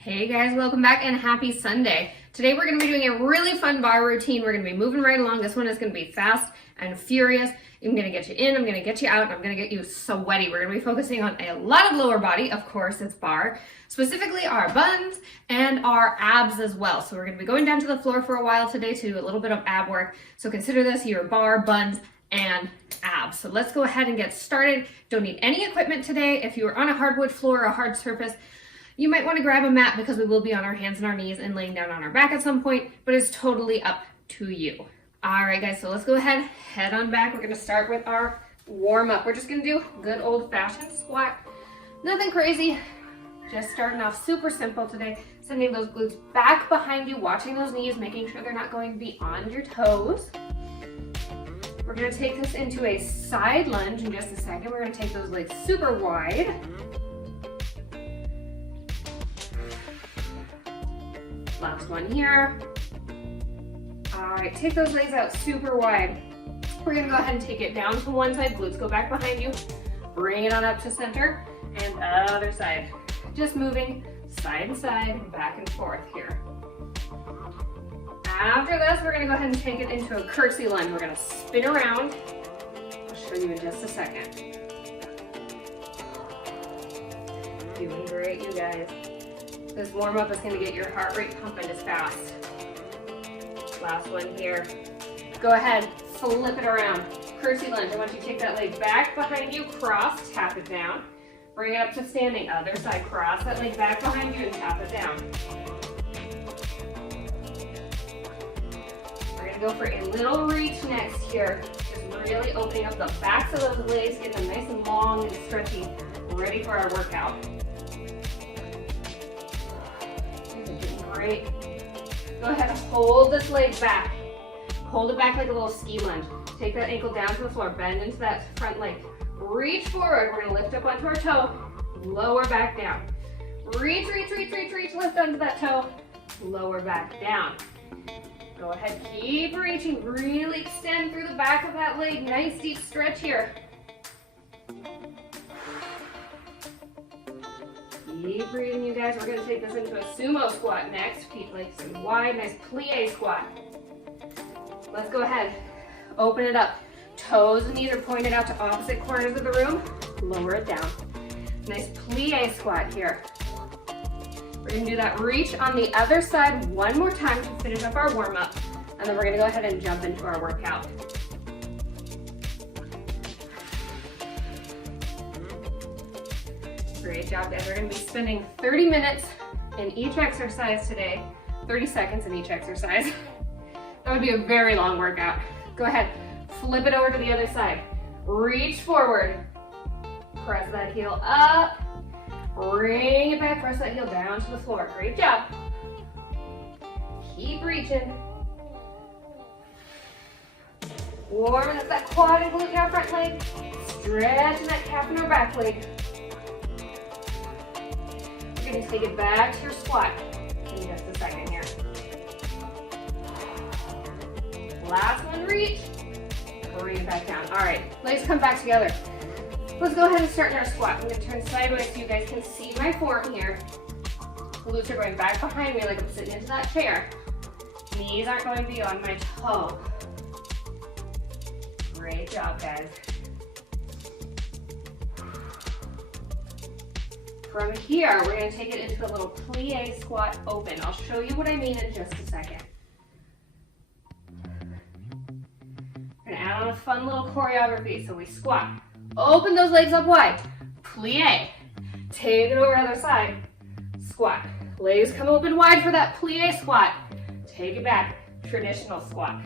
Hey guys, welcome back and happy Sunday. Today we're going to be doing a really fun bar routine. We're going to be moving right along. This one is going to be fast and furious. I'm going to get you in, I'm going to get you out, and I'm going to get you sweaty. We're going to be focusing on a lot of lower body, of course, it's bar, specifically our buns and our abs as well. So we're going to be going down to the floor for a while today to do a little bit of ab work. So consider this your bar, buns, and abs. So let's go ahead and get started. Don't need any equipment today. If you are on a hardwood floor or a hard surface, you might want to grab a mat because we will be on our hands and our knees and laying down on our back at some point, but it's totally up to you. All right, guys, so let's go ahead, head on back. We're going to start with our warm up. We're just going to do good old-fashioned squat. Nothing crazy, just starting off super simple today. Sending those glutes back behind you, watching those knees, making sure they're not going beyond your toes. We're going to take this into a side lunge in just a second. We're going to take those legs super wide. Last one here. All right, take those legs out super wide. We're gonna go ahead and take it down to one side, glutes go back behind you, bring it on up to center, and other side. Just moving side to side, back and forth here. After this, we're gonna go ahead and take it into a curtsy lunge. We're gonna spin around. I'll show you in just a second. Doing great, you guys. This warm-up is going to get your heart rate pumping as fast. Last one here. Go ahead, flip it around. Curtsy lunge. I want you to take that leg back behind you, cross, tap it down. Bring it up to standing. Other side, cross that leg back behind you and tap it down. We're going to go for a little reach next here. Just really opening up the backs of those legs, getting them nice and long and stretchy, ready for our workout. Great. Go ahead and hold this leg back. Hold it back like a little ski lunge. Take that ankle down to the floor. Bend into that front leg. Reach forward. We're going to lift up onto our toe. Lower back down. Reach, reach, reach, reach, reach. Lift onto that toe. Lower back down. Go ahead. Keep reaching. Really extend through the back of that leg. Nice deep stretch here. Keep breathing, you guys. We're going to take this into a sumo squat next. Feet nice and wide, nice plie squat. Let's go ahead. Open it up. Toes and knees are pointed out to opposite corners of the room. Lower it down. Nice plie squat here. We're going to do that reach on the other side one more time to finish up our warm-up. And then we're going to go ahead and jump into our workout. Great job, guys. We're going to be spending 30 minutes in each exercise today, 30 seconds in each exercise. That would be a very long workout. Go ahead, flip it over to the other side. Reach forward, press that heel up, bring it back, press that heel down to the floor. Great job. Keep reaching. Warming up that quad and glute in our front leg, stretching that calf in our back leg. You're going to take it back to your squat in just a second here. Last one, reach. Bring it back down. All right, legs come back together. Let's go ahead and start in our squat. I'm going to turn sideways so you guys can see my form here. Glutes are going back behind me like I'm sitting into that chair. Knees aren't going beyond my toe. Great job, guys. From here, we're going to take it into a little plie squat open. I'll show you what I mean in just a second. We're going to add on a fun little choreography. So we squat, open those legs up wide, plie, take it over the other side, squat. Legs come open wide for that plie squat. Take it back, traditional squat.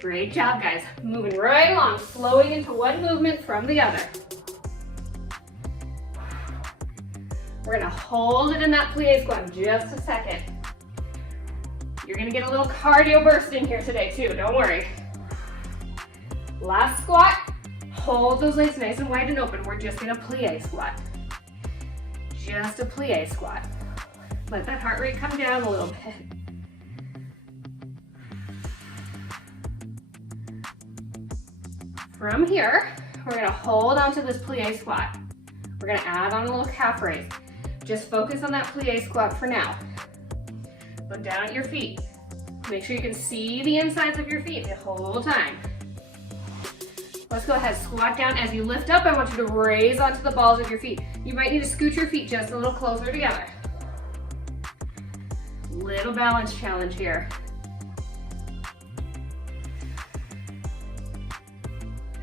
Great job, guys. Moving right along, flowing into one movement from the other. We're going to hold it in that plie squat in just a second. You're going to get a little cardio burst in here today too, don't worry. Last squat, hold those legs nice and wide and open. We're just going to plie squat. Just a plie squat. Let that heart rate come down a little bit. From here, we're going to hold onto this plie squat. We're going to add on a little calf raise. Just focus on that plie squat for now. Look down at your feet. Make sure you can see the insides of your feet the whole time. Let's go ahead, squat down. As you lift up, I want you to raise onto the balls of your feet. You might need to scoot your feet just a little closer together. Little balance challenge here.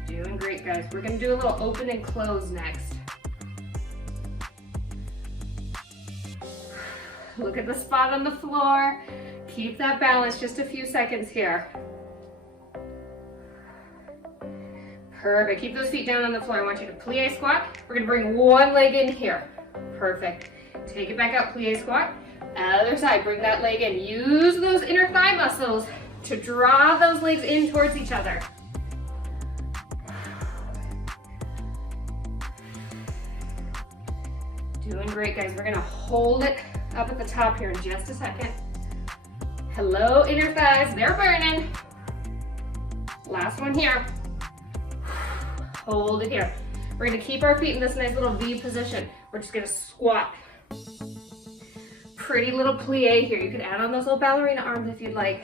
Doing great, guys. We're gonna do a little open and close next. Look at the spot on the floor. Keep that balance just a few seconds here. Perfect. Keep those feet down on the floor. I want you to plie squat. We're gonna bring one leg in here. Perfect. Take it back out, plie squat. Other side, bring that leg in. Use those inner thigh muscles to draw those legs in towards each other. Doing great, guys. We're gonna hold it up at the top here in just a second. Hello, inner thighs, they're burning. Last one here. Hold it here. We're gonna keep our feet in this nice little V position. We're just gonna squat. Pretty little plie here. You can add on those little ballerina arms if you'd like.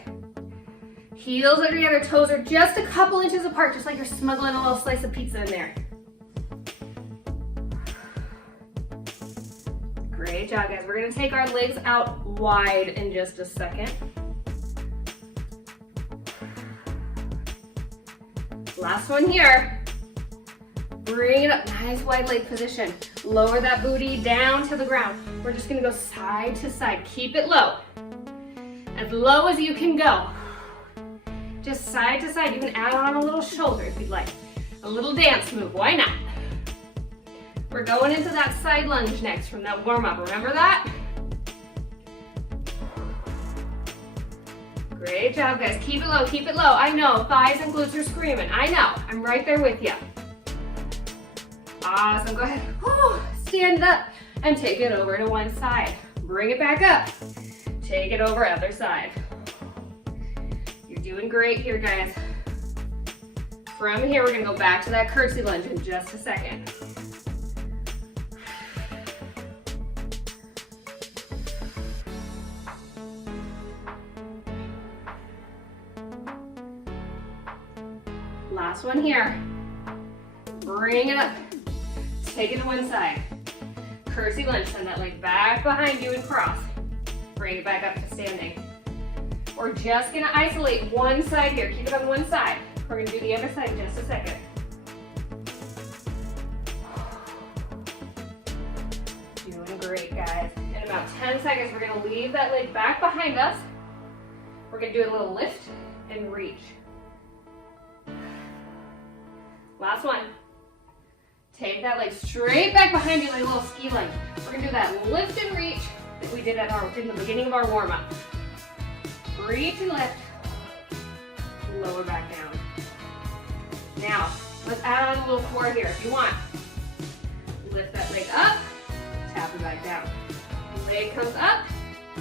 Heels are together, toes are just a couple inches apart, just like you're smuggling a little slice of pizza in there. Great job, guys. We're gonna take our legs out wide in just a second. Last one here. Bring it up, nice wide leg position. Lower that booty down to the ground. We're just gonna go side to side. Keep it low. As low as you can go. Just side to side. You can add on a little shoulder if you'd like. A little dance move, why not? We're going into that side lunge next from that warm up. Remember that? Great job, guys. Keep it low, keep it low. I know, thighs and glutes are screaming. I know, I'm right there with you. Awesome, go ahead. Stand up and take it over to one side. Bring it back up. Take it over other side. You're doing great here, guys. From here, we're gonna go back to that curtsy lunge in just a second. Last one here. Bring it up. Take it to one side. Curtsy lunge. Send that leg back behind you and cross. Bring it back up to standing. We're just gonna isolate one side here. Keep it on one side. We're gonna do the other side in just a second. Doing great, guys. In about 10 seconds, we're gonna leave that leg back behind us. We're gonna do a little lift and reach. Last one. Take that leg straight back behind you like a little ski lunge. We're gonna do that lift and reach that we did in the beginning of our warm up. Reach and lift. Lower back down. Now, let's add on a little core here if you want. Lift that leg up, tap it back down. Leg comes up,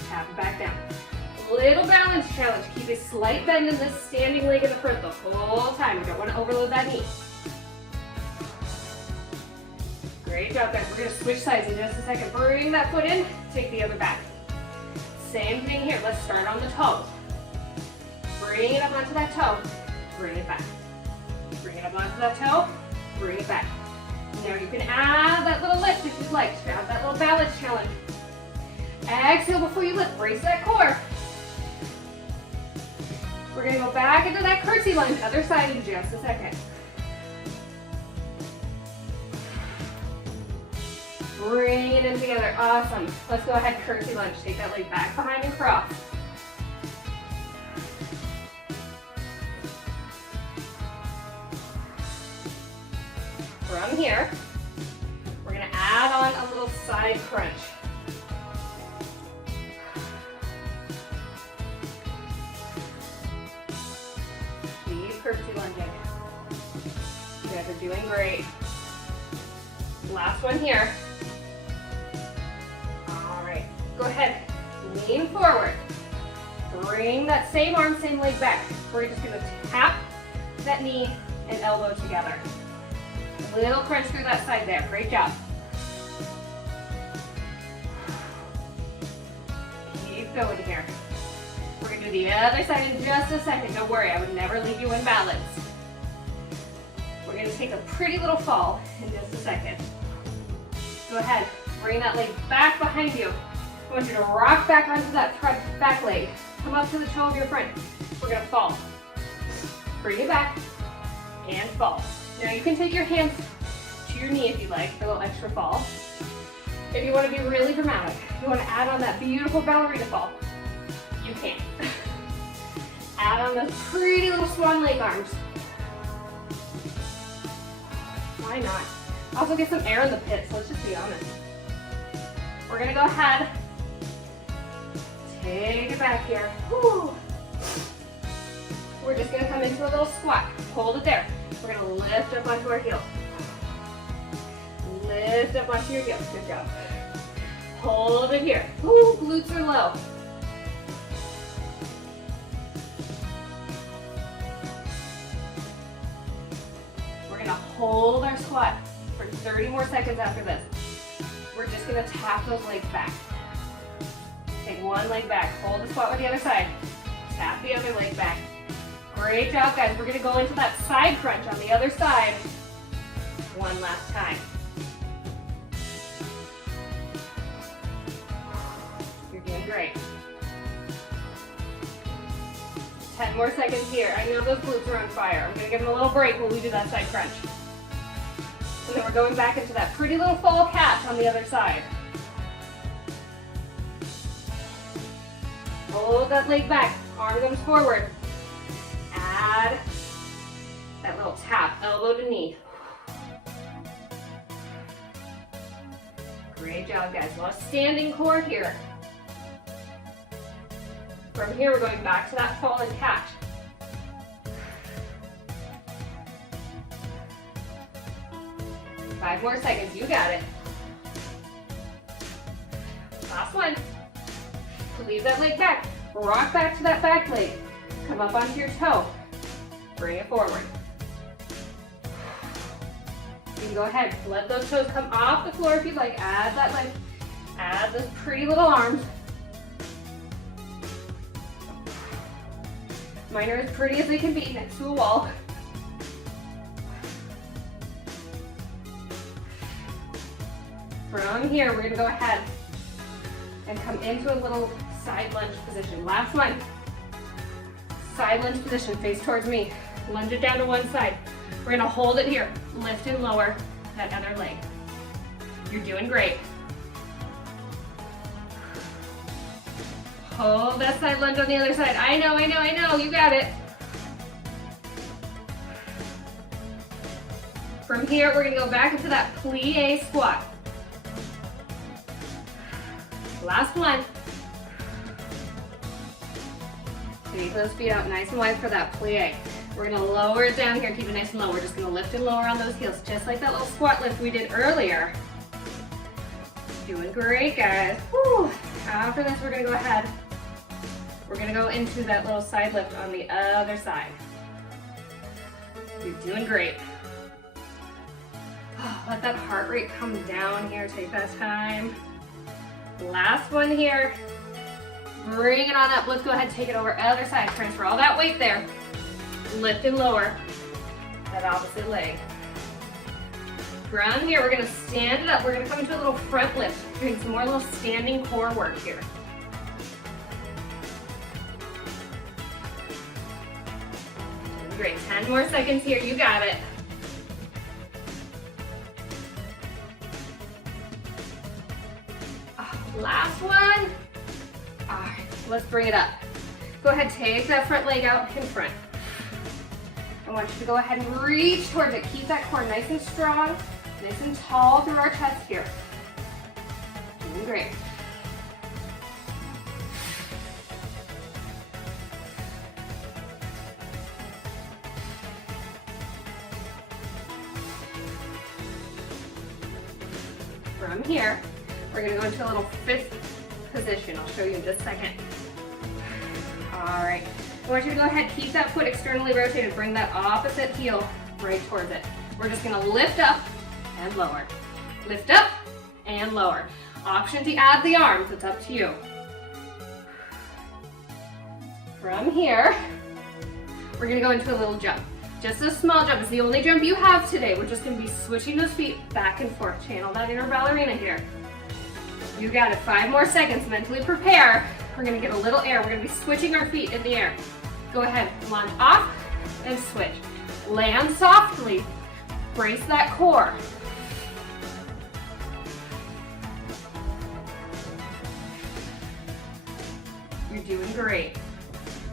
tap it back down. Little balance challenge. Keep a slight bend in this standing leg in the front the whole time. You don't want to overload that knee. Great job, guys. We're going to switch sides in just a second. Bring that foot in, take the other back. Same thing here. Let's start on the toe. Bring it up onto that toe, bring it back. Bring it up onto that toe, bring it back. Now you can add that little lift if you'd like. Add that little balance challenge. Exhale before you lift. Brace that core. We're going to go back into that curtsy lunge, other side in just a second. Bring it in together. Awesome. Let's go ahead, curtsy lunge. Take that leg back behind and cross. From here, we're going to add on a little side crunch. Keep curtsy lunging. You guys are doing great. Last one here. All right, go ahead, lean forward. Bring that same arm, same leg back. We're just going to tap that knee and elbow together. Little crunch through that side there. Great job. going here. We're gonna do the other side in just a second. Don't worry, I would never leave you in balance. We're gonna take a pretty little fall in just a second. Go ahead, bring that leg back behind you. I want you to rock back onto that back leg. Come up to the toe of your front. We're gonna fall. Bring it back and fall. Now you can take your hands to your knee if you like for a little extra fall. If you want to be really dramatic, you want to add on that beautiful ballerina fall, you can. Add on those pretty little swan lake arms. Why not? Also get some air in the pits, let's just be honest. We're gonna go ahead, take it back here. Woo. We're just gonna come into a little squat. Hold it there. We're gonna lift up onto our heels. Lift up onto your heels, good job. Hold it here. Ooh, glutes are low. We're gonna hold our squat for 30 more seconds after this. We're just gonna tap those legs back. Take one leg back, hold the squat with the other side. Tap the other leg back. Great job, guys. We're gonna go into that side crunch on the other side one last time. You're doing great. 10 more seconds here. I know those glutes are on fire. I'm gonna give them a little break while we do that side crunch. And then we're going back into that pretty little fall catch on the other side. Hold that leg back, arm comes forward. Add that little tap, elbow to knee. Great job, guys. A lot of standing core here. From here, we're going back to that fall and catch. Five more seconds, you got it. Last one. Leave that leg back. Rock back to that back leg. Come up onto your toe. Bring it forward. You can go ahead, let those toes come off the floor if you'd like. Add that leg. Add those pretty little arms. Mine are as pretty as they can be next to a wall. From here, we're gonna go ahead and come into a little side lunge position. Last one. Side lunge position, face towards me. Lunge it down to one side. We're gonna hold it here. Lift and lower that other leg. You're doing great. Hold that side lunge on the other side. I know, you got it. From here, we're gonna go back into that plie squat. Last one. Take those feet out nice and wide for that plie. We're gonna lower it down here, keep it nice and low. We're just gonna lift and lower on those heels, just like that little squat lift we did earlier. Doing great, guys. Whew. After this, we're gonna go ahead. We're gonna go into that little side lift on the other side. You're doing great. Let that heart rate come down here, take that time. Last one here. Bring it on up. Let's go ahead, take it over other side. Transfer all that weight there. Lift and lower that opposite leg. From here, we're gonna stand it up. We're gonna come into a little front lift, doing some more little standing core work here. Great, 10 more seconds here, you got it. Last one. All right, let's bring it up. Go ahead, take that front leg out in front. I want you to go ahead and reach towards it. Keep that core nice and strong, nice and tall through our chest here. Doing great. From here, we're gonna go into a little fifth position. I'll show you in just a second. All right, I want you to go ahead, keep that foot externally rotated, bring that opposite heel right towards it. We're just gonna lift up and lower. Lift up and lower. Option to add the arms, it's up to you. From here, we're gonna go into a little jump. Just a small jump. It's the only jump you have today. We're just gonna be switching those feet back and forth. Channel that inner ballerina here. You got it. 5 more seconds. Mentally prepare. We're gonna get a little air. We're gonna be switching our feet in the air. Go ahead, lunge off and switch. Land softly. Brace that core. You're doing great.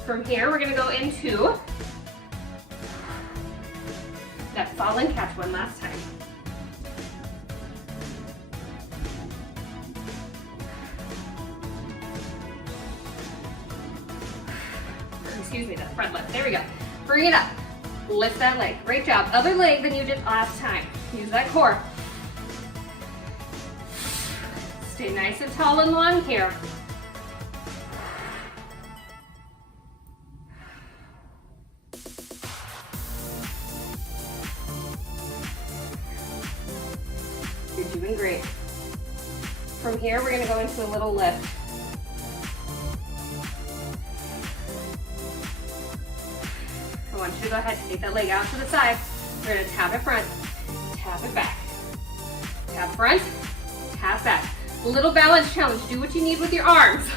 From here, we're gonna go into that fall and catch one last time. Excuse me, that front leg. There we go. Bring it up. Lift that leg. Great job. Other leg than you did last time. Use that core. Stay nice and tall and long here. You're doing great. From here, we're going to go into a little lift. I want you to go ahead and take that leg out to the side. We're going to tap it front, tap it back. Tap front, tap back. A little balance challenge. Do what you need with your arms.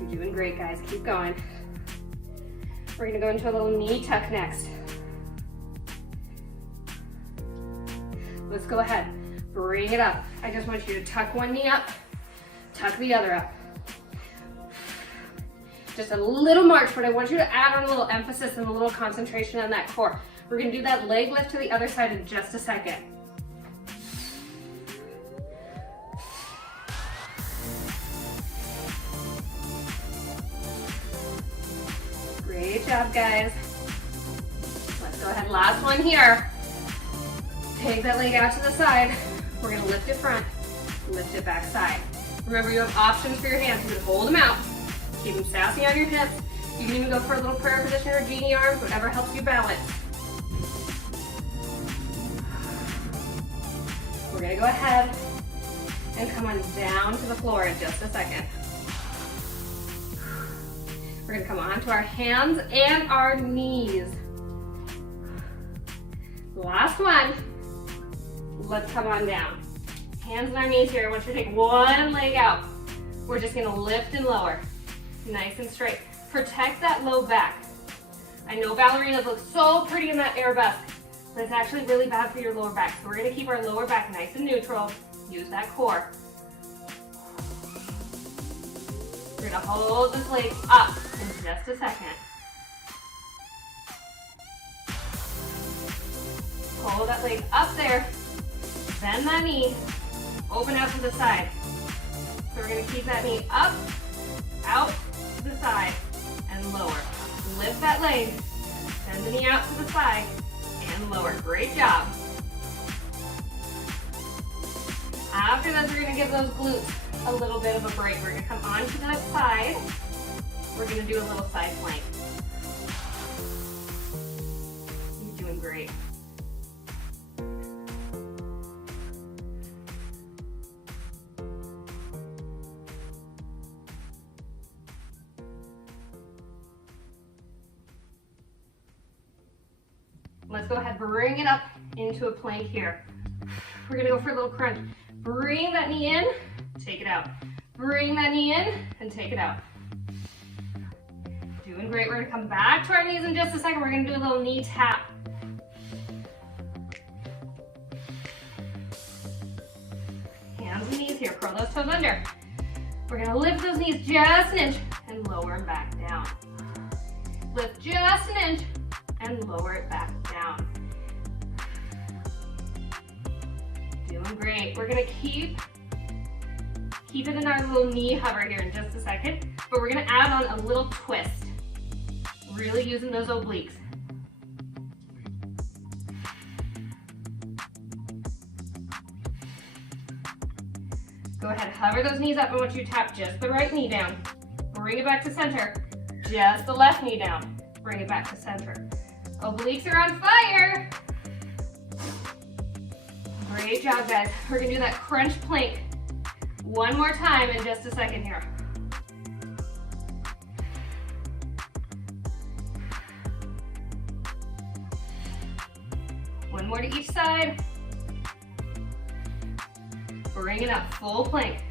You're doing great, guys. Keep going. We're going to go into a little knee tuck next. Let's go ahead, bring it up. I just want you to tuck one knee up, tuck the other up. Just a little march, but I want you to add on a little emphasis and a little concentration on that core. We're gonna do that leg lift to the other side in just a second. Great job, guys. Let's go ahead, last one here. Take that leg out to the side. We're gonna lift it front, lift it back side. Remember, you have options for your hands. You can hold them out, keep them sassy on your hips. You can even go for a little prayer position or genie arms, whatever helps you balance. We're gonna go ahead and come on down to the floor in just a second. We're gonna come onto our hands and our knees. Last one. Let's come on down. Hands on our knees here. I want you to take one leg out. We're just gonna lift and lower. Nice and straight. Protect that low back. I know ballerinas look so pretty in that arabesque, but it's actually really bad for your lower back. So we're gonna keep our lower back nice and neutral. Use that core. We're gonna hold this leg up in just a second. Hold that leg up there. Bend that knee, open out to the side. So we're gonna keep that knee up, out to the side, and lower. Lift that leg, bend the knee out to the side, and lower. Great job. After this, we're gonna give those glutes a little bit of a break. We're gonna come onto that side. We're gonna do a little side plank. You're doing great. Let's go ahead, bring it up into a plank here. We're gonna go for a little crunch. Bring that knee in, take it out. Bring that knee in and take it out. Doing great. We're gonna come back to our knees in just a second. We're gonna do a little knee tap. Hands and knees here, curl those toes under. We're gonna lift those knees just an inch and lower them back down. Lift just an inch and lower it back down. Doing great. We're gonna keep it in our little knee hover here in just a second, but we're gonna add on a little twist. Really using those obliques. Go ahead, hover those knees up. I want you to tap just the right knee down. Bring it back to center. Just the left knee down. Bring it back to center. Obliques are on fire. Great job, guys. We're gonna do that crunch plank one more time in just a second here. One more to each side. Bring it up, full plank.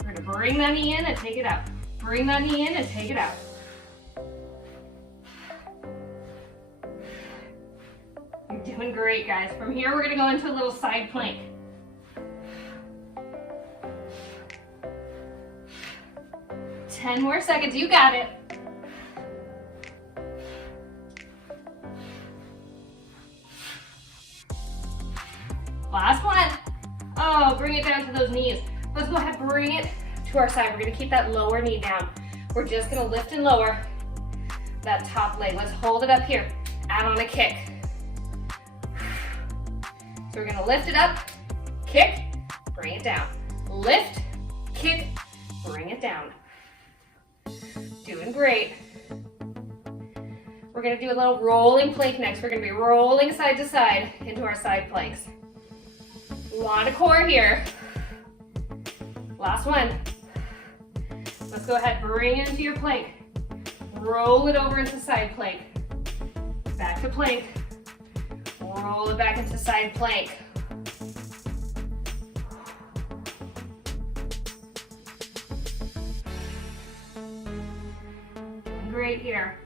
We're gonna bring that knee in and take it out. Bring that knee in and take it out. You're doing great, guys. From here, we're gonna go into a little side plank. Ten more seconds, you got it. Last one. Oh, bring it down to those knees. Let's go ahead, bring it to our side. We're gonna keep that lower knee down. We're just gonna lift and lower that top leg. Let's hold it up here. Add on a kick. So we're gonna lift it up, kick, bring it down. Lift, kick, bring it down. Doing great. We're gonna do a little rolling plank next. We're gonna be rolling side to side into our side planks. A lot of core here. Last one. Let's go ahead, bring it into your plank. Roll it over into side plank. Back to plank. Roll it back into side plank. Great here.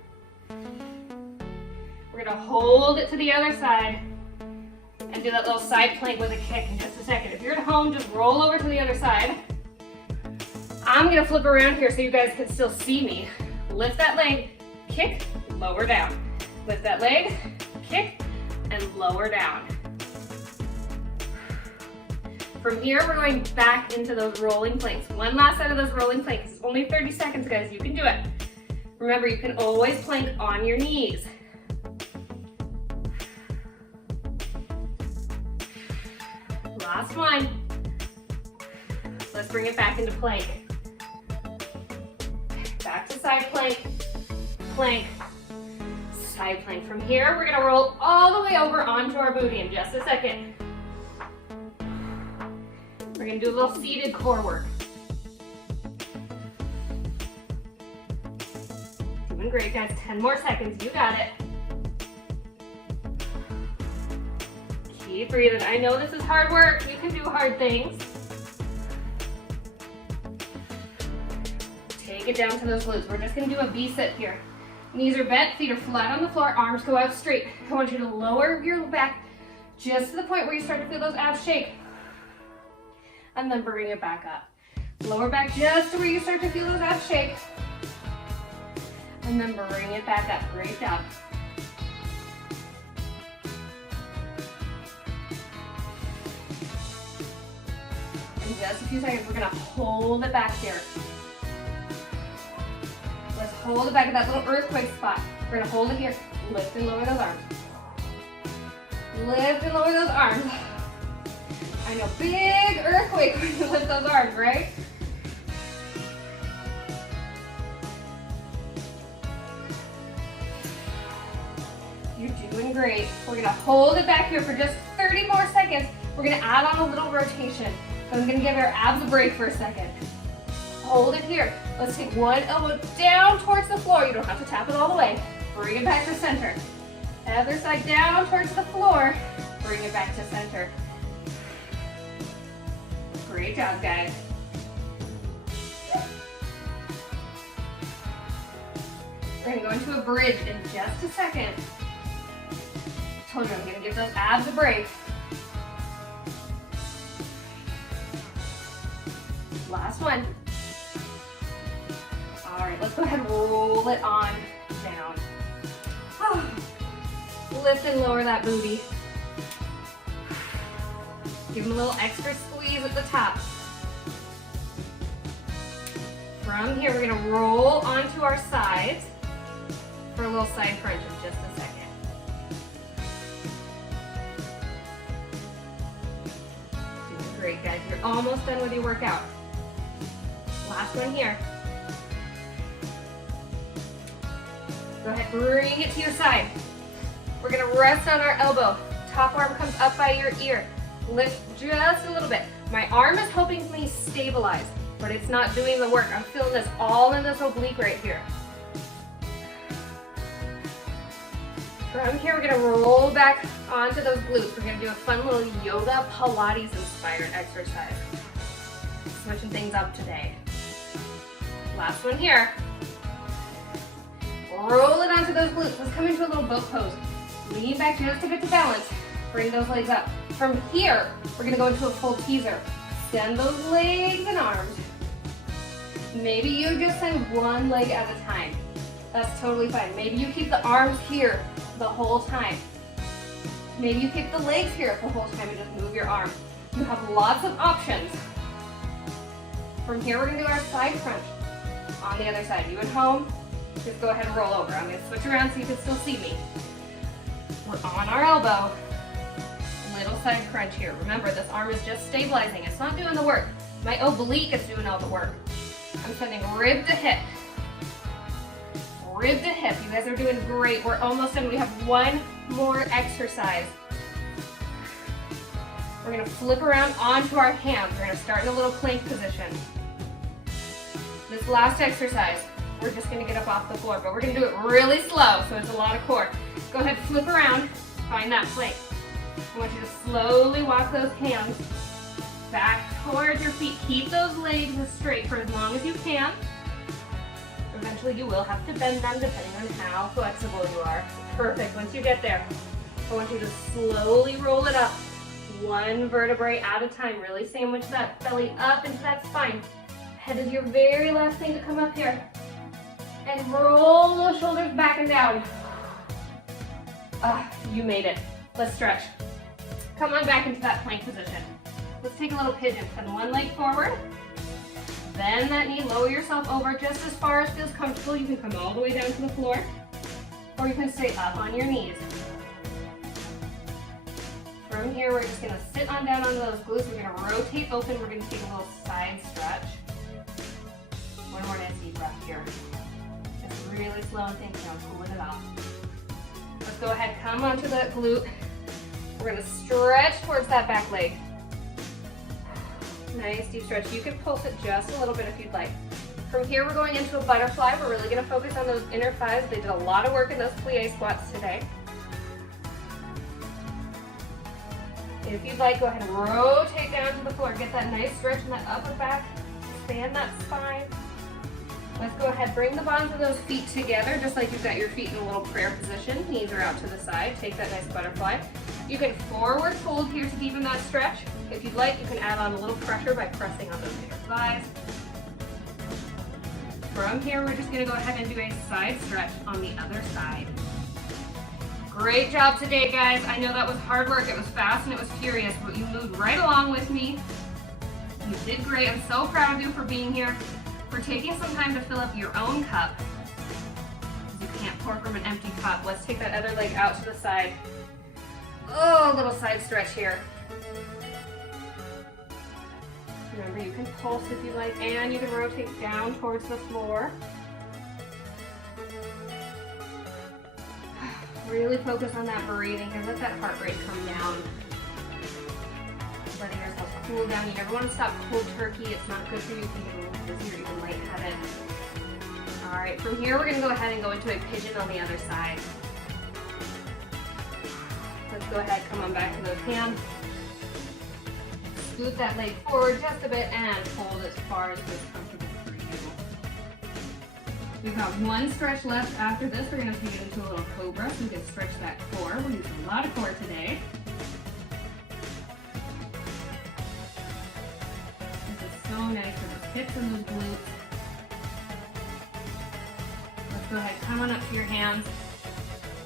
We're gonna hold it to the other side and do that little side plank with a kick in just a second. If you're at home, just roll over to the other side. I'm gonna flip around here so you guys can still see me. Lift that leg, kick, lower down. Lift that leg, kick, and lower down. From here, we're going back into those rolling planks. One last set of those rolling planks. It's only 30 seconds, guys. You can do it. Remember, you can always plank on your knees. Last one. Let's bring it back into plank. Back to side plank, plank, side plank. From here, we're gonna roll all the way over onto our booty in just a second. We're gonna do a little seated core work. Doing great, guys. 10 more seconds, you got it. Keep breathing. I know this is hard work. You can do hard things. Take it down to those glutes. We're just gonna do a V-sit here. Knees are bent, feet are flat on the floor, arms go out straight. I want you to lower your back just to the point where you start to feel those abs shake. And then bring it back up. Lower back just to where you start to feel those abs shake. And then bring it back up. Great job. In just a few seconds, we're gonna hold it back here. Let's hold it back at that little earthquake spot. We're gonna hold it here. Lift and lower those arms. Lift and lower those arms. I know, big earthquake when you lift those arms, right? You're doing great. We're gonna hold it back here for just 30 more seconds. We're gonna add on a little rotation. So I'm gonna give our abs a break for a second. Hold it here. Let's take one elbow down towards the floor. You don't have to tap it all the way. Bring it back to center. Other side down towards the floor. Bring it back to center. Great job, guys. We're gonna go into a bridge in just a second. Told you I'm gonna give those abs a break. Last one. All right, let's go ahead and roll it on down. Lift and lower that booty. Give them a little extra squeeze at the top. From here, we're gonna roll onto our sides for a little side crunch in just a second. Doing great, guys. You're almost done with your workout. Last one here. Go ahead, bring it to your side. We're gonna rest on our elbow. Top arm comes up by your ear. Lift just a little bit. My arm is helping me stabilize, but it's not doing the work. I'm feeling this all in this oblique right here. From here, we're gonna roll back onto those glutes. We're gonna do a fun little yoga Pilates inspired exercise. Switching things up today. Last one here. Roll it onto those glutes. Let's come into a little boat pose. Lean back just a bit to balance. Bring those legs up. From here, we're gonna go into a full teaser. Extend those legs and arms. Maybe you just send one leg at a time. That's totally fine. Maybe you keep the arms here the whole time. Maybe you keep the legs here the whole time and just move your arm. You have lots of options. From here, we're gonna do our side crunch on the other side. You at home, just go ahead and roll over. I'm gonna switch around so you can still see me. We're on our elbow. Little side crunch here. Remember, this arm is just stabilizing. It's not doing the work. My oblique is doing all the work. I'm sending rib to hip. Rib to hip. You guys are doing great. We're almost done. We have one more exercise. We're gonna flip around onto our hands. We're gonna start in a little plank position. This last exercise, we're just gonna get up off the floor, but we're gonna do it really slow, so it's a lot of core. Go ahead, flip around, find that plank. I want you to slowly walk those hands back towards your feet. Keep those legs straight for as long as you can. Eventually you will have to bend them depending on how flexible you are. Perfect. Once you get there, I want you to slowly roll it up. One vertebrae at a time. Really sandwich that belly up into that spine. Head is your very last thing to come up here. And roll those shoulders back and down. You made it. Let's stretch. Come on back into that plank position. Let's take a little pigeon. Send one leg forward. Bend that knee, lower yourself over just as far as feels comfortable. You can come all the way down to the floor, or you can stay up on your knees. From here, we're just gonna sit on down on those glutes. We're gonna rotate open. We're gonna take a little side stretch. One more nice deep breath here. Just really slow and thinking of pulling it off. Let's go ahead, come onto that glute. We're gonna stretch towards that back leg. Nice deep stretch. You can pulse it just a little bit if you'd like. From here, we're going into a butterfly. We're really gonna focus on those inner thighs. They did a lot of work in those plie squats today. If you'd like, go ahead and rotate down to the floor. Get that nice stretch in that upper back. Expand that spine. Let's go ahead, bring the bottoms of those feet together, just like you've got your feet in a little prayer position. Knees are out to the side. Take that nice butterfly. You can forward fold here to deepen that stretch. If you'd like, you can add on a little pressure by pressing on those inner thighs. From here, we're just gonna go ahead and do a side stretch on the other side. Great job today, guys. I know that was hard work. It was fast and it was furious, but you moved right along with me. You did great. I'm so proud of you for being here, for taking some time to fill up your own cup. You can't pour from an empty cup. Let's take that other leg out to the side. Oh, a little side stretch here. Remember, you can pulse if you like, and you can rotate down towards the floor. Really focus on that breathing here. Let that heart rate come down. Letting yourself cool down. You never want to stop cold turkey. It's not good for you. You can get a little dizzy or even lightheaded. All right, from here, we're going to go ahead and go into a pigeon on the other side. Let's go ahead, come on back to those hands. Scoot that leg forward just a bit and hold as far as it's comfortable for you. We've got one stretch left. After this, we're going to take it into a little cobra so we can stretch that core. We're using a lot of core today. This is so nice for those hips and those glutes. Let's go ahead, come on up to your hands.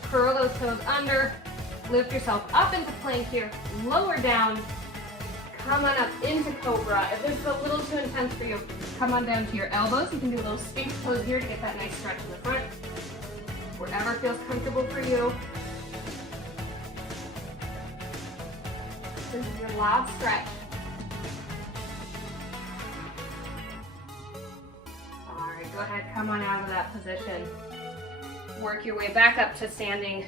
Curl those toes under. Lift yourself up into plank here. Lower down. Come on up into cobra. If this is a little too intense for you, come on down to your elbows. You can do a little sphinx pose here to get that nice stretch in the front. Wherever feels comfortable for you. This is your last stretch. All right, go ahead, come on out of that position. Work your way back up to standing.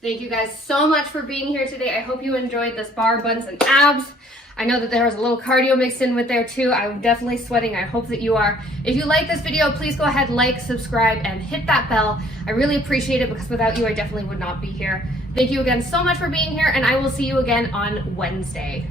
Thank you guys so much for being here today. I hope you enjoyed this bar, buns, and abs. I know that there was a little cardio mixed in with there too. I'm definitely sweating. I hope that you are. If you like this video, please go ahead, like, subscribe, and hit that bell. I really appreciate it because without you, I definitely would not be here. Thank you again so much for being here, and I will see you again on Wednesday.